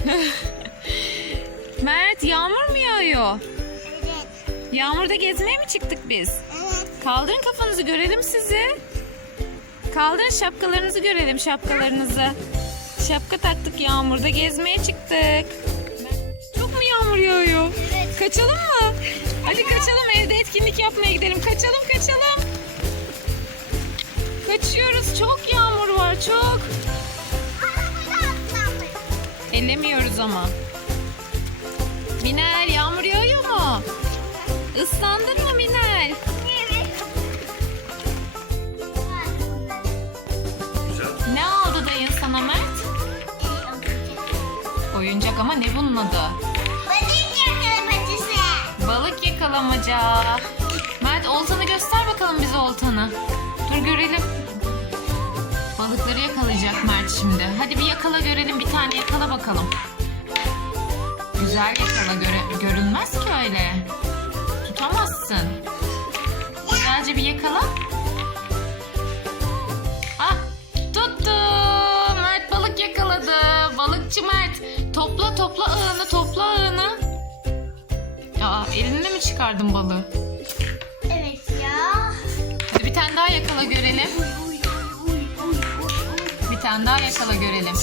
Mert yağmur mu yağıyor? Evet. Yağmurda gezmeye mi çıktık biz? Evet. Kaldırın kafanızı görelim sizi. Kaldırın şapkalarınızı görelim şapkalarınızı. Şapka taktık yağmurda gezmeye çıktık. Çok mu yağmur yağıyor? Evet. Kaçalım mı? Hadi kaçalım evde etkinlik yapmaya gidelim. Kaçalım kaçalım. Kaçıyoruz. Çok yağmur var çok. Ellemiyoruz ama. Minel yağmur yağıyor mu? Islandın mı Minel? Ne aldı dayın sana Mert? Oyuncak ama ne bunun adı? Balık yakalamaca. Mert oltanı göster bakalım bize oltanı. Dur görelim. Şimdi. Hadi bir yakala görelim. Bir tane yakala bakalım. Güzel yakala. Göre, görünmez ki öyle. Tutamazsın. Güzelce bir yakala. Ah tuttu. Mert balık yakaladı. Balıkçı Mert. Topla topla ağını topla ağını. Aa elinde mi çıkardın balığı? Evet ya. Hadi bir tane daha yakala görelim. Tane daha yakala görelim.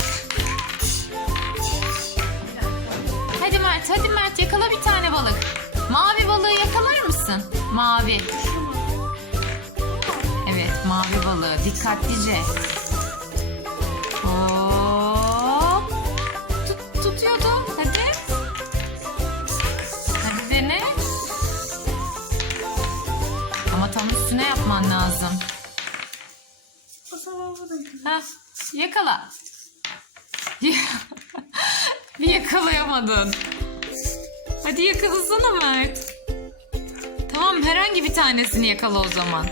Hadi Mert, hadi Mert yakala bir tane balık. Mavi balığı yakalar mısın? Mavi. Evet, mavi balığı. Dikkatlice. Hop. Tut, tutuyordum. Hadi. Hadi dene. Ama tam üstüne yapman lazım. Heh, yakala. bir yakalayamadın. Hadi yakalasana Mert. Tamam herhangi bir tanesini yakala o zaman.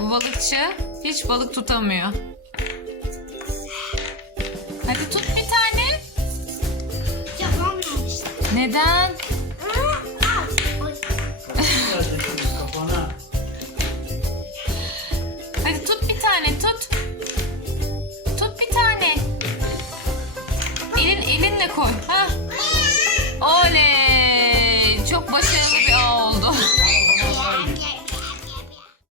Bu balıkçı hiç balık tutamıyor. Hadi tut bir tane. yapamıyorum işte. Neden? Hadi tut bir tane tut. Tut bir tane. Elin elinle koy. Ha. Oley. Çok başarılı bir ağ oldu.